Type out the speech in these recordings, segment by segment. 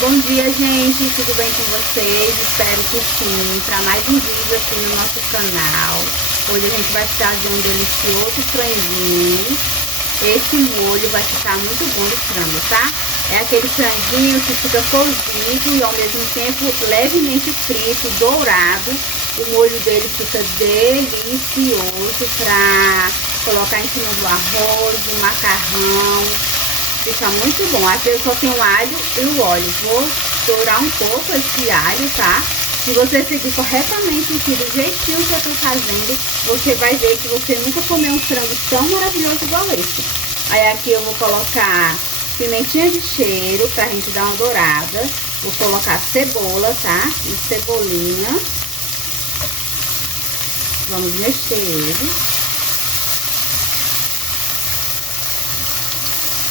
Bom dia, gente, tudo bem com vocês? Espero que sim, para mais um vídeo aqui no nosso canal. Hoje a gente vai fazer um delicioso franguinho. Esse molho vai ficar muito bom de frango, tá? É aquele franguinho que fica cozido e ao mesmo tempo levemente frito, dourado. O molho dele fica delicioso para colocar em cima do arroz, do macarrão. Fica muito bom. Aqui eu só tenho o alho e o óleo. Vou dourar um pouco esse alho, tá? Se você seguir corretamente aqui do jeitinho que eu tô fazendo, você vai ver que você nunca comeu um frango tão maravilhoso igual esse. Aí aqui eu vou colocar pimentinha de cheiro pra gente dar uma dourada. Vou colocar cebola, tá? E cebolinha. Vamos mexer ele.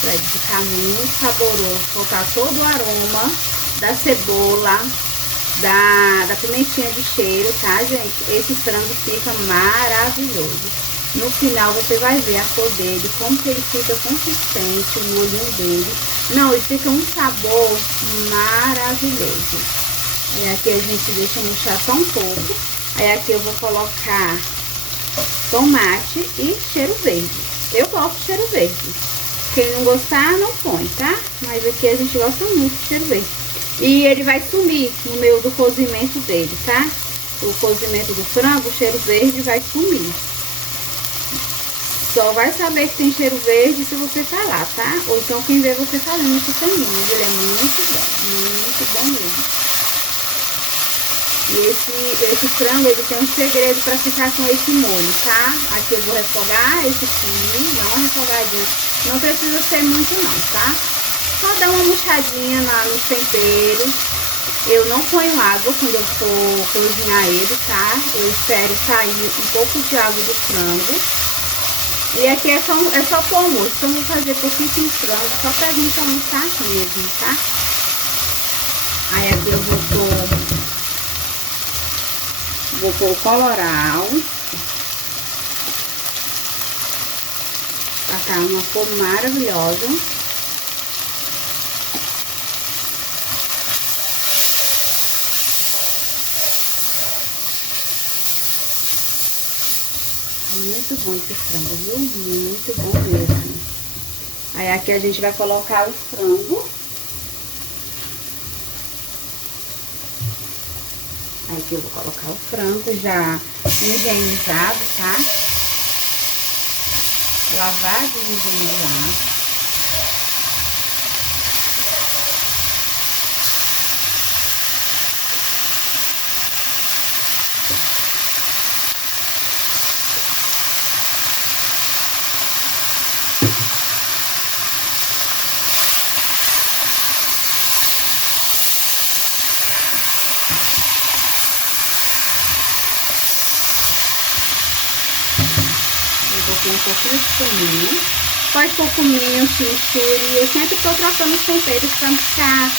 Pra ele ficar muito saboroso, soltar todo o aroma da cebola, da pimentinha de cheiro, tá, gente? Esse frango fica maravilhoso. No final você vai ver a cor dele, como que ele fica consistente, o molhinho dele. Não, ele fica um sabor maravilhoso. Aí aqui a gente deixa murchar só um pouco. Aí aqui eu vou colocar tomate e cheiro verde. Eu gosto de cheiro verde. Quem não gostar, não põe, tá? Mas aqui a gente gosta muito de cheiro verde. E ele vai sumir no meio do cozimento dele, tá? O cozimento do frango, o cheiro verde vai sumir. Só vai saber que tem cheiro verde se você falar, tá? Ou então quem vê você falando esse franguinho. Mas ele é muito bom mesmo. E esse frango, ele tem um segredo pra ficar com esse molho, tá? Aqui eu vou refogar esse fio, dá uma refogadinha. Não precisa ser muito não, tá? Só dá uma murchadinha nos temperos. Eu não ponho água quando eu for cozinhar ele, tá? Eu espero sair um pouco de água do frango. E aqui é só pôr o molho. Então, eu vou fazer pouquinho frango, só pra gente almoçar mesmo, tá? Aí aqui eu vou pôr o colorau. Tá uma cor maravilhosa. Muito bom esse frango, viu? Muito bom mesmo. Aí aqui a gente vai colocar o frango. Aí aqui eu vou colocar o frango já higienizado, tá? Lavado e higienizado. Um pouquinho de cominho, pode pôr cominho, chimichurri. Eu sempre tô trocando os temperos pra não ficar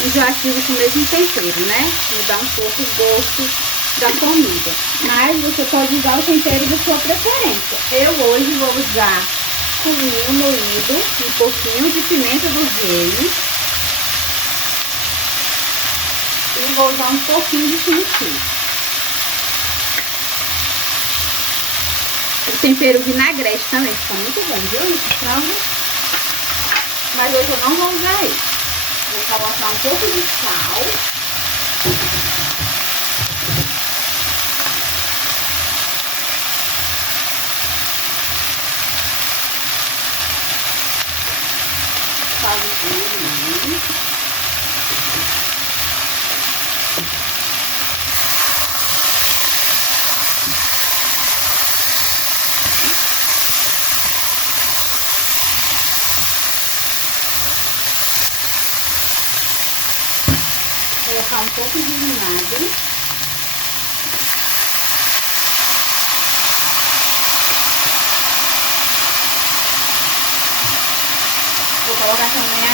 enjoativo com o mesmo tempero, né? Mudar um pouco o gosto da comida. Mas você pode usar o tempero da sua preferência. Eu hoje vou usar cominho moído, um pouquinho de pimenta do reino e vou usar um pouquinho de chimichurri. O tempero vinagrete também fica muito bom, viu? Nesse frango. Mas hoje eu não vou usar ele. Vou colocar um pouco de sal. Salzinho. Colocar um pouco de vinagre. Vou colocar também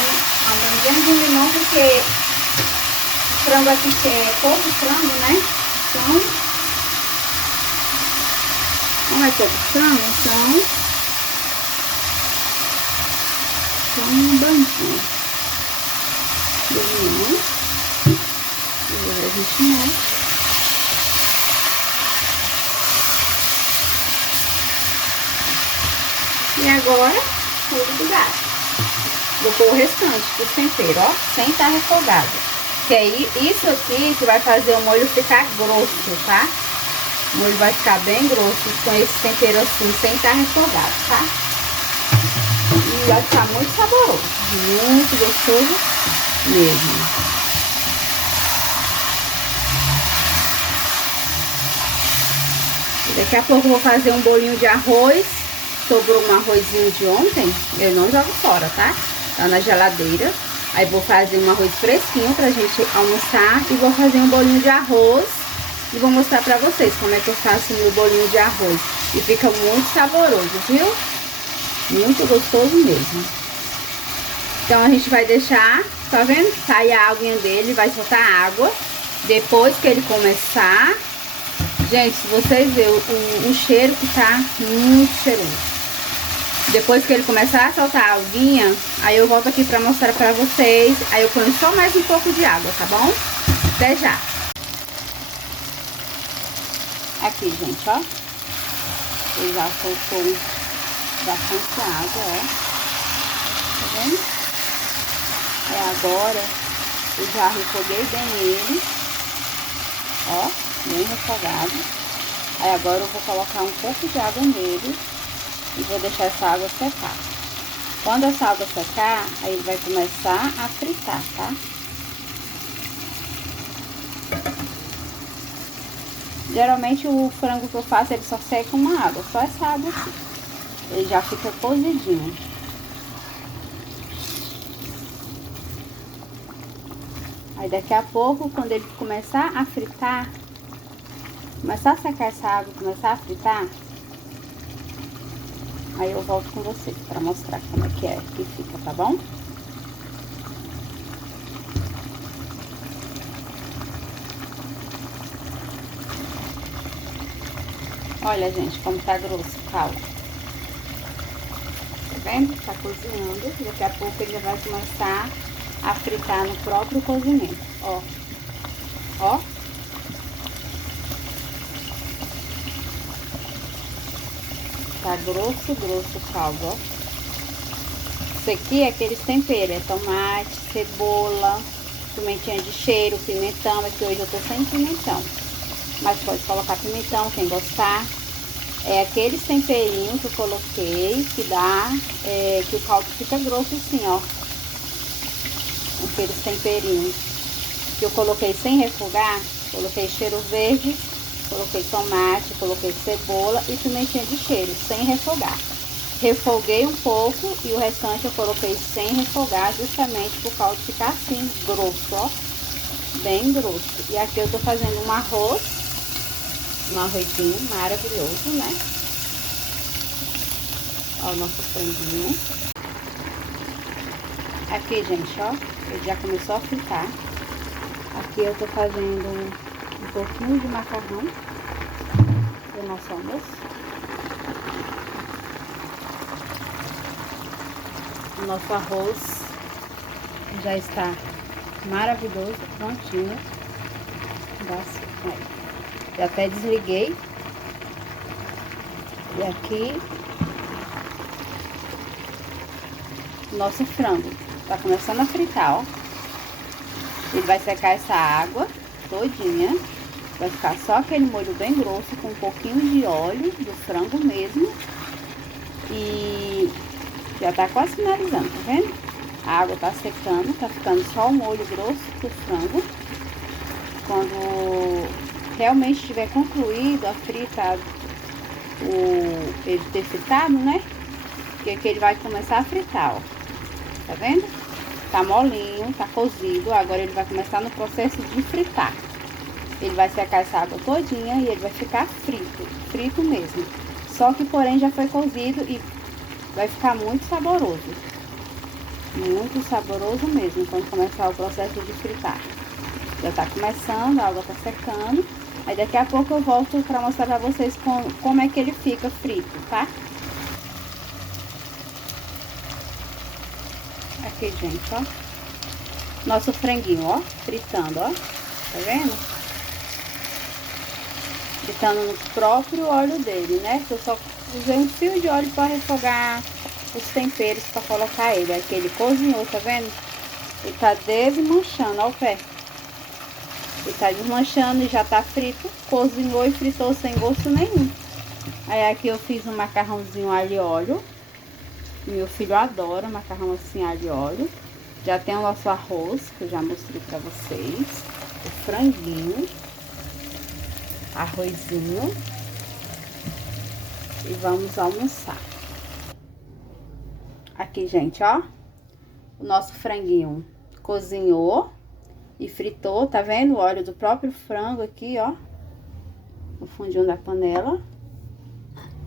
a bandinha de limão, porque o frango aqui é pouco frango, né? Então, não é pouco frango, então, só um bandinho. do limão. Agora a gente mostra. E agora, tudo do gato. Vou pôr o restante dos temperos, ó, sem estar refogado. Que aí, isso aqui que vai fazer o molho ficar grosso, tá? O molho vai ficar bem grosso com esse tempero assim, sem estar refogado, tá? E vai ficar muito saboroso, muito gostoso mesmo. E daqui a pouco eu vou fazer um bolinho de arroz. Sobrou um arrozinho de ontem, eu não jogo fora, tá? Tá na geladeira. Aí vou fazer um arroz fresquinho pra gente almoçar e vou fazer um bolinho de arroz e vou mostrar pra vocês como é que eu faço o meu bolinho de arroz. E fica muito saboroso, viu? Muito gostoso mesmo. Então a gente vai deixar, tá vendo? Sai a aguinha dele, vai soltar água. Depois que ele começar, gente, se vocês verem o cheiro que tá muito cheiroso. Depois que ele começar a soltar a aguinha, aí eu volto aqui pra mostrar pra vocês. Aí eu ponho só mais um pouco de água, tá bom? Até já. Aqui, gente, ó. Ele já soltou bastante água, ó. Tá vendo? Agora eu já refoguei bem ele. Ó, bem refogado. Aí agora eu vou colocar um pouco de água nele. E vou deixar essa água secar. Quando essa água secar, aí ele vai começar a fritar, tá? Geralmente o frango que eu faço, ele só seca uma água, só essa água aqui. Ele já fica cozidinho. Aí daqui a pouco, quando ele começar a fritar, começar a secar essa água, começar a fritar, aí eu volto com vocês pra mostrar como é que fica, tá bom? Olha, gente, como tá grosso o caldo. Tá vendo? Tá cozinhando. Daqui a pouco ele já vai começar a fritar no próprio cozimento. Ó. Ó. Tá grosso o caldo, ó. Isso aqui é aqueles temperos, é tomate, cebola, pimentinha de cheiro, pimentão. Aqui hoje eu tô sem pimentão, mas pode colocar pimentão, quem gostar. É aqueles temperinhos que eu coloquei, que dá, que o caldo fica grosso assim, ó. Aqueles temperinhos que eu coloquei sem refogar, coloquei cheiro verde, coloquei tomate, coloquei cebola e pimentinha de cheiro, sem refogar. Refoguei um pouco e o restante eu coloquei sem refogar, justamente pro caldo ficar assim, grosso, ó. Bem grosso. E aqui eu tô fazendo um arrozinho maravilhoso, né? Ó, o nosso franguinho. Aqui, gente, ó, ele já começou a fritar. Aqui eu tô fazendo um pouquinho de macarrão pro nosso almoço. O nosso arroz já está maravilhoso, prontinho. Já até desliguei. E aqui nosso frango tá começando a fritar, ó. Ele vai secar essa água todinha. Vai ficar só aquele molho bem grosso com um pouquinho de óleo do frango mesmo. E já tá quase finalizando, tá vendo? A água tá secando, tá ficando só o molho grosso do frango. Quando realmente tiver concluído a frita, ele ter fritado, né? Que aqui ele vai começar a fritar, ó. Tá vendo? Tá molinho, tá cozido. Agora ele vai começar no processo de fritar. Ele vai secar essa água todinha e ele vai ficar frito mesmo. Só que, porém, já foi cozido e vai ficar muito saboroso. Muito saboroso mesmo, quando começar o processo de fritar. Já tá começando, a água tá secando. Aí daqui a pouco eu volto pra mostrar pra vocês como é que ele fica frito, tá? Aqui, gente, ó. Nosso franguinho, ó, fritando, ó. Tá vendo? Fritando no próprio óleo dele, né? Eu só usei um fio de óleo para refogar os temperos para colocar ele. Aqui ele cozinhou, tá vendo? Ele tá desmanchando, ó o pé. Ele tá desmanchando e já tá frito. Cozinhou e fritou sem gosto nenhum. Aí aqui eu fiz um macarrãozinho alho e óleo. Meu filho adora macarrão assim alho e óleo. Já tem o nosso arroz, que eu já mostrei pra vocês. O franguinho. Arrozinho. E vamos almoçar. Aqui, gente, ó. O nosso franguinho cozinhou e fritou, tá vendo? O óleo do próprio frango aqui, ó. No fundinho da panela.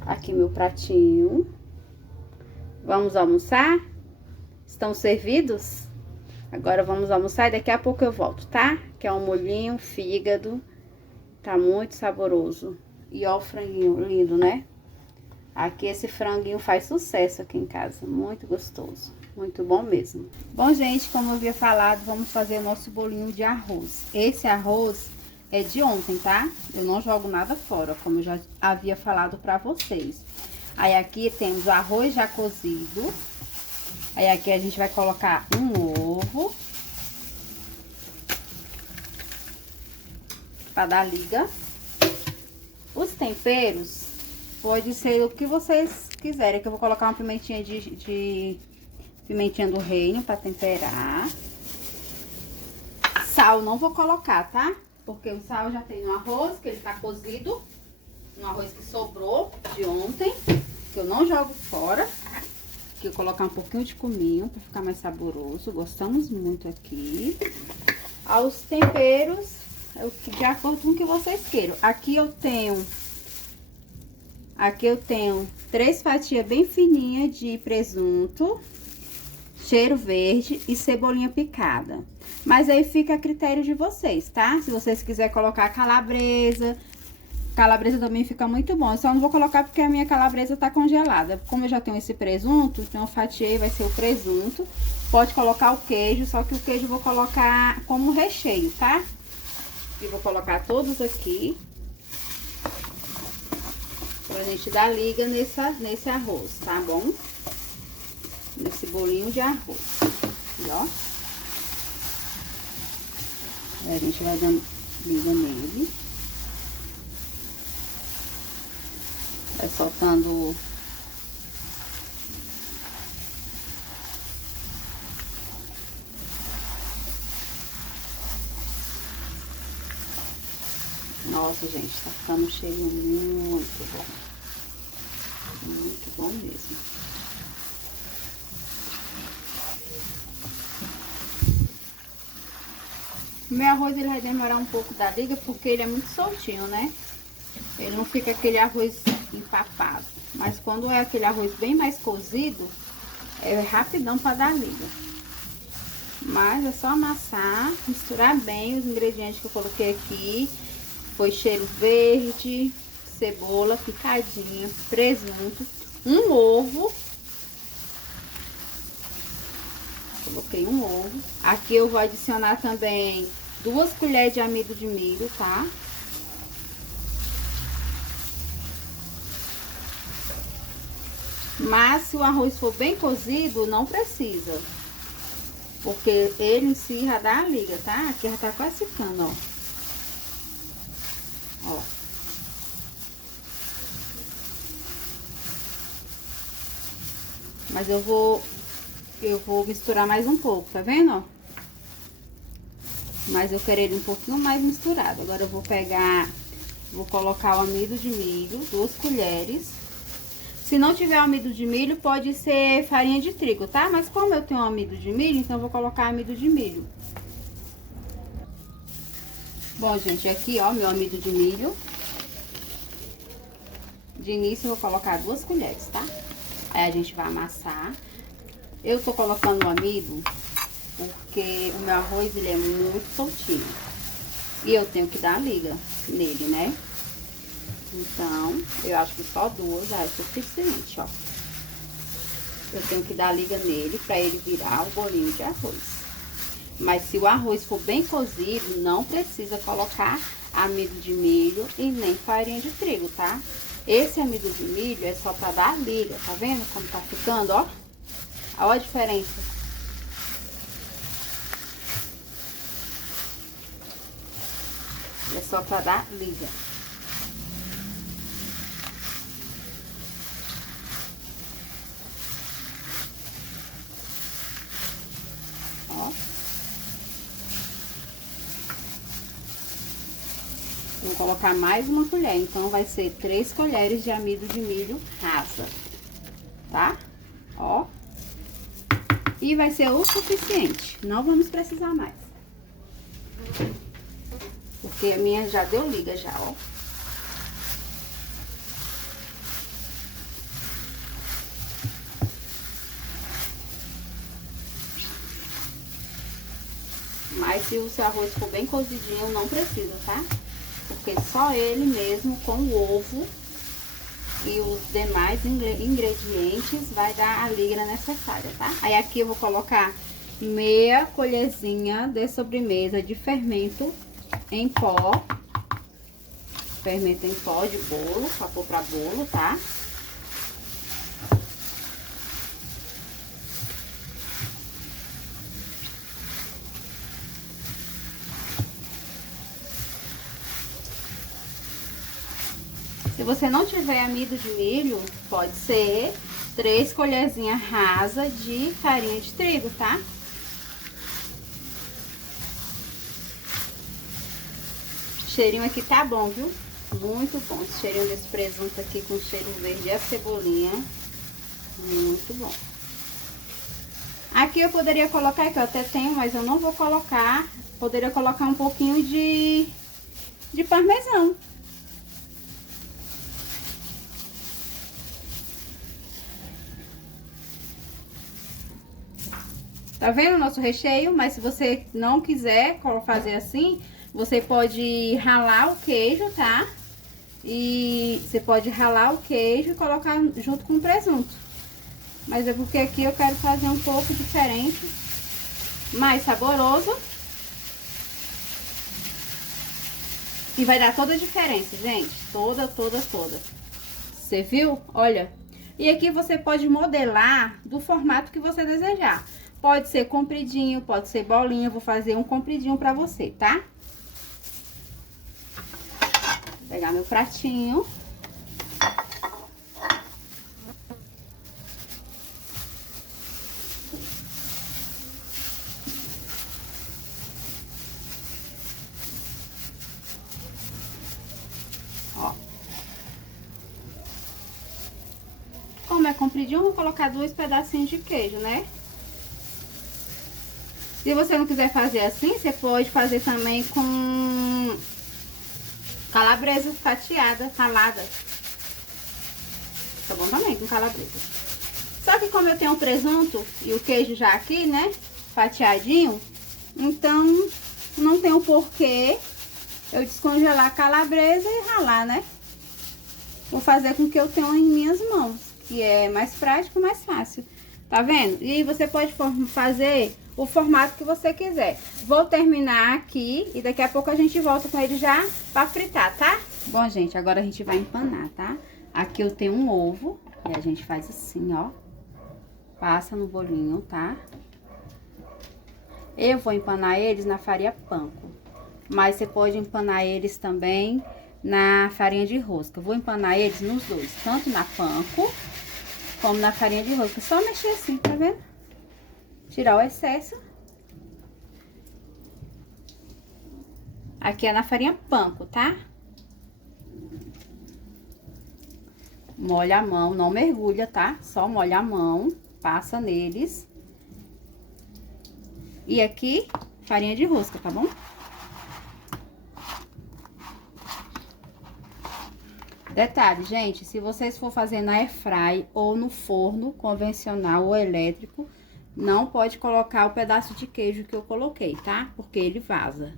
Aqui meu pratinho. Vamos almoçar? Estão servidos? Agora vamos almoçar e daqui a pouco eu volto, tá? Que é um molhinho, fígado. Tá muito saboroso. E ó o franguinho lindo, né? Aqui esse franguinho faz sucesso aqui em casa. Muito gostoso. Muito bom mesmo. Bom, gente, como eu havia falado, vamos fazer o nosso bolinho de arroz. Esse arroz é de ontem, tá? Eu não jogo nada fora, como eu já havia falado pra vocês. Aí aqui temos o arroz já cozido. Aí aqui a gente vai colocar um ovo. Pra dar liga. Os temperos, pode ser o que vocês quiserem. Aqui eu vou colocar uma pimentinha pimentinha do reino pra temperar. Sal não vou colocar, tá? Porque o sal já tem no arroz, que ele tá cozido. Um arroz que sobrou de ontem, que eu não jogo fora. Aqui eu colocar um pouquinho de cominho pra ficar mais saboroso. Gostamos muito aqui. Aos temperos, de acordo com o que vocês queiram. Aqui eu tenho 3 fatias bem fininhas de presunto, cheiro verde e cebolinha picada. Mas aí fica a critério de vocês, tá? Se vocês quiserem colocar calabresa também fica muito bom. Eu só não vou colocar porque a minha calabresa tá congelada. Como eu já tenho esse presunto, então eu fatiei, vai ser o presunto. Pode colocar o queijo, só que o queijo eu vou colocar como recheio, tá? E vou colocar todos aqui. Pra gente dar liga nesse arroz, tá bom? Nesse bolinho de arroz. E, ó. Aí a gente vai dando liga nele. Vai soltando. Nossa, gente, tá ficando um cheiro muito bom. Muito bom mesmo. O meu arroz ele vai demorar um pouco da liga porque ele é muito soltinho, né? Ele não fica aquele arroz empapado. Mas quando é aquele arroz bem mais cozido, é rapidão para dar liga. Mas é só amassar, misturar bem os ingredientes que eu coloquei aqui. Foi cheiro verde, cebola picadinha, presunto, um ovo. Coloquei um ovo. Aqui eu vou adicionar também 2 colheres de amido de milho, tá? Mas se o arroz for bem cozido, não precisa. Porque ele em si já dá a liga, tá? Aqui já tá quase ficando, ó. Ó. Mas eu vou misturar mais um pouco, tá vendo, ó? Mas eu quero ele um pouquinho mais misturado. Agora eu vou colocar o amido de milho, 2 colheres. Se não tiver amido de milho, pode ser farinha de trigo, tá? Mas como eu tenho amido de milho, então eu vou colocar amido de milho. Bom, gente, aqui, ó, meu amido de milho. De início, eu vou colocar 2 colheres, tá? Aí a gente vai amassar. Eu tô colocando o amido porque o meu arroz, ele é muito soltinho. E eu tenho que dar a liga nele, né? Então, eu acho que só 2 já é suficiente, ó. Eu tenho que dar liga nele pra ele virar o bolinho de arroz. Mas se o arroz for bem cozido, não precisa colocar amido de milho e nem farinha de trigo, tá? Esse amido de milho é só pra dar liga, tá vendo como tá ficando, ó? Olha a diferença. É só pra dar liga. Ó. Vou colocar mais uma colher, então vai ser 3 colheres de amido de milho rasa, tá? Ó. E vai ser o suficiente, não vamos precisar mais. Porque a minha já deu liga já, ó. Mas se o seu arroz for bem cozidinho, não precisa, tá? Porque só ele mesmo, com o ovo e os demais ingredientes, vai dar a liga necessária, tá? Aí aqui eu vou colocar meia colherzinha de sobremesa de fermento em pó. Fermento em pó de bolo, pra pôr pra bolo, tá? Se você não tiver amido de milho, pode ser 3 colherzinhas rasas de farinha de trigo, tá? O cheirinho aqui tá bom, viu? Muito bom. Esse cheirinho desse presunto aqui com cheiro verde e a cebolinha. Muito bom. Aqui eu poderia colocar, que eu até tenho, mas eu não vou colocar. Poderia colocar um pouquinho de parmesão. Tá vendo o nosso recheio? Mas se você não quiser fazer assim, você pode ralar o queijo, tá? E você pode ralar o queijo e colocar junto com o presunto. Mas é porque aqui eu quero fazer um pouco diferente, mais saboroso. E vai dar toda a diferença, gente. Toda. Você viu? Olha. E aqui você pode modelar do formato que você desejar. Pode ser compridinho, pode ser bolinha. Eu vou fazer um compridinho pra você, tá? Vou pegar meu pratinho. Ó. Como é compridinho, eu vou colocar 2 pedacinhos de queijo, né? Se você não quiser fazer assim, você pode fazer também com calabresa fatiada, ralada. Tá bom também com calabresa. Só que como eu tenho o presunto e o queijo já aqui, né, fatiadinho, então não tem o porquê eu descongelar a calabresa e ralar, né? Vou fazer com o que eu tenho em minhas mãos, que é mais prático, mais fácil. Tá vendo? E você pode fazer o formato que você quiser. Vou terminar aqui e daqui a pouco a gente volta com ele já pra fritar, tá? Bom, gente, agora a gente vai empanar, tá? Aqui eu tenho um ovo e a gente faz assim, ó. Passa no bolinho, tá? Eu vou empanar eles na farinha panko, mas você pode empanar eles também na farinha de rosca. Eu vou empanar eles nos dois, tanto na panko como na farinha de rosca. Só mexer assim, tá vendo? Tirar o excesso. Aqui é na farinha panko, tá? Molha a mão, não mergulha, tá? Só molha a mão, passa neles. E aqui, farinha de rosca, tá bom? Detalhe, gente, se vocês for fazer na airfry ou no forno convencional ou elétrico, não pode colocar o pedaço de queijo que eu coloquei, tá? Porque ele vaza.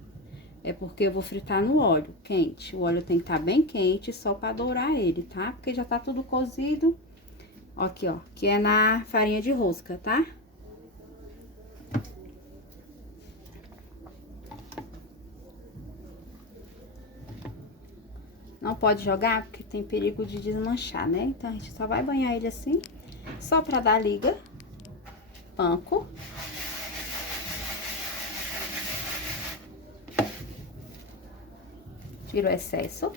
É porque eu vou fritar no óleo quente. O óleo tem que estar bem quente só pra dourar ele, tá? Porque já tá tudo cozido. Aqui, ó, que é na farinha de rosca, tá? Não pode jogar porque tem perigo de desmanchar, né? Então, a gente só vai banhar ele assim, só pra dar liga. Panko. Tira o excesso.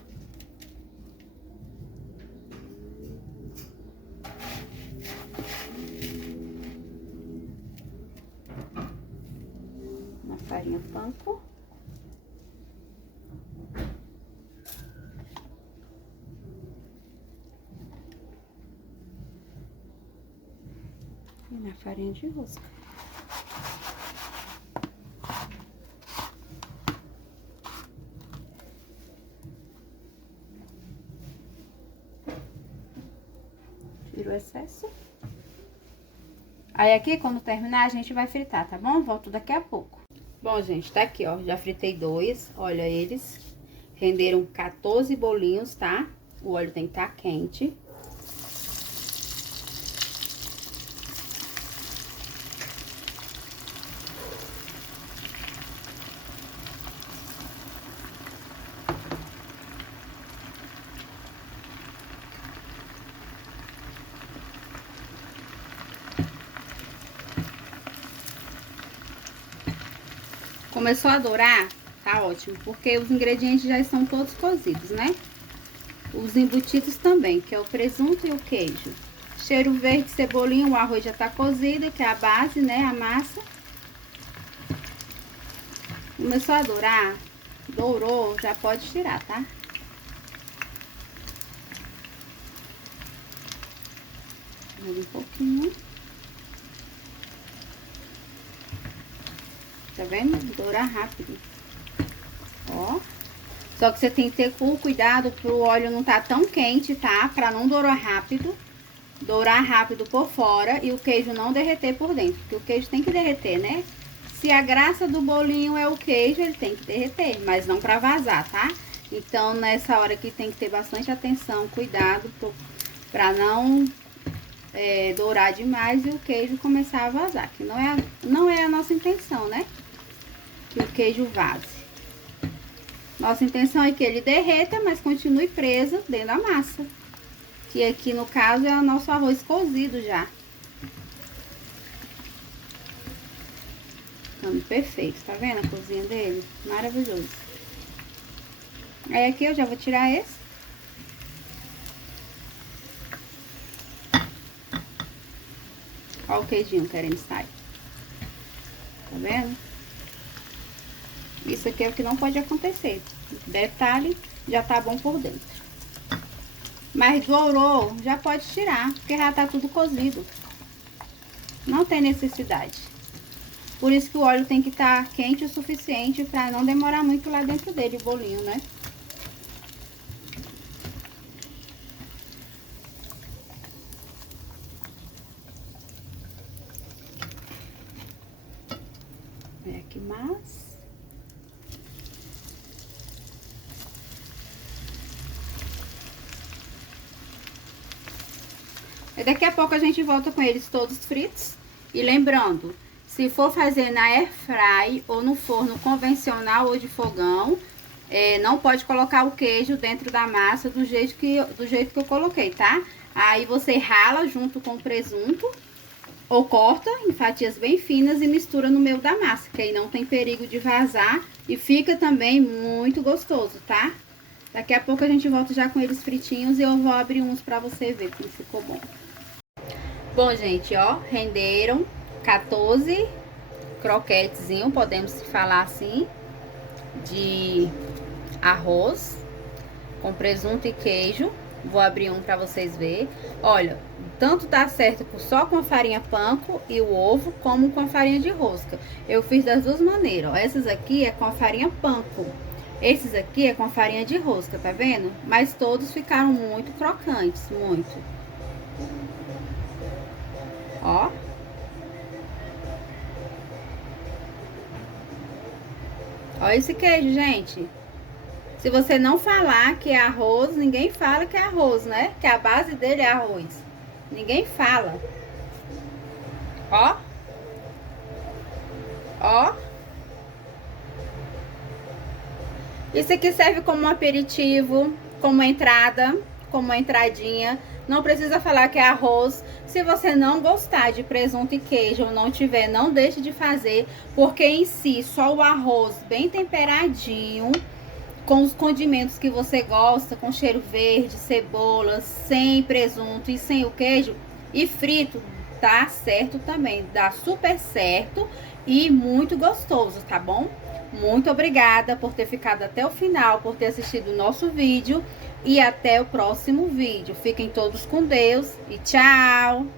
Na farinha panko. E na farinha de rosca. Tira o excesso. Aí aqui, quando terminar, a gente vai fritar, tá bom? Volto daqui a pouco. Bom, gente, tá aqui, ó. Já fritei 2. Olha eles. Renderam 14 bolinhos, tá? O óleo tem que estar quente. Começou a dourar, tá ótimo, porque os ingredientes já estão todos cozidos, né? Os embutidos também, que é o presunto e o queijo. Cheiro verde, cebolinha, o arroz já tá cozido, que é a base, né? A massa. Começou a dourar, dourou, já pode tirar, tá? Um pouquinho. Tá vendo? Dourar rápido. Ó. Só que você tem que ter cuidado pro óleo não tá tão quente, tá? Pra não dourar rápido. Dourar rápido por fora e o queijo não derreter por dentro. Porque o queijo tem que derreter, né? Se a graça do bolinho é o queijo, ele tem que derreter, mas não pra vazar, tá? Então, nessa hora aqui tem que ter bastante atenção, cuidado pra não dourar demais e o queijo começar a vazar. Que não é a nossa intenção, né? Que o queijo vaze. Nossa intenção é que ele derreta, mas continue preso dentro da massa. Que aqui no caso é o nosso arroz cozido já. Ficando perfeito, tá vendo a cozinha dele? Maravilhoso. Aí aqui eu já vou tirar esse. Ó o queijinho querendo sair. Tá vendo? Isso aqui é o que não pode acontecer. Detalhe, já tá bom por dentro. Mas dourou, já pode tirar, porque já tá tudo cozido. Não tem necessidade. Por isso que o óleo tem que estar quente o suficiente pra não demorar muito lá dentro dele, o bolinho, né? Olha que massa. E daqui a pouco a gente volta com eles todos fritos. E lembrando, se for fazer na air fry ou no forno convencional ou de fogão, não pode colocar o queijo dentro da massa do jeito que eu coloquei, tá? Aí você rala junto com o presunto ou corta em fatias bem finas e mistura no meio da massa, que aí não tem perigo de vazar e fica também muito gostoso, tá? Daqui a pouco a gente volta já com eles fritinhos e eu vou abrir uns pra você ver como ficou bom. Bom, gente, ó, renderam 14 croquetezinho, podemos falar assim, de arroz com presunto e queijo. Vou abrir um pra vocês verem. Olha, tanto dá certo só com a farinha panko e o ovo, como com a farinha de rosca. Eu fiz das duas maneiras, ó. Essas aqui é com a farinha panko. Esses aqui é com a farinha de rosca, tá vendo? Mas todos ficaram muito crocantes, muito. Ó. Ó esse queijo, gente. Se você não falar que é arroz, ninguém fala que é arroz, né? Que a base dele é arroz. Ninguém fala. Ó. Ó. Isso aqui serve como um aperitivo. como entrada, como entradinha. Não precisa falar que é arroz. Se você não gostar de presunto e queijo ou não tiver, não deixe de fazer, porque em si, só o arroz bem temperadinho, com os condimentos que você gosta, com cheiro verde, cebola, sem presunto e sem o queijo, e frito, tá certo também. Dá super certo e muito gostoso, tá bom? Muito obrigada por ter ficado até o final, por ter assistido o nosso vídeo. E até o próximo vídeo. Fiquem todos com Deus e tchau!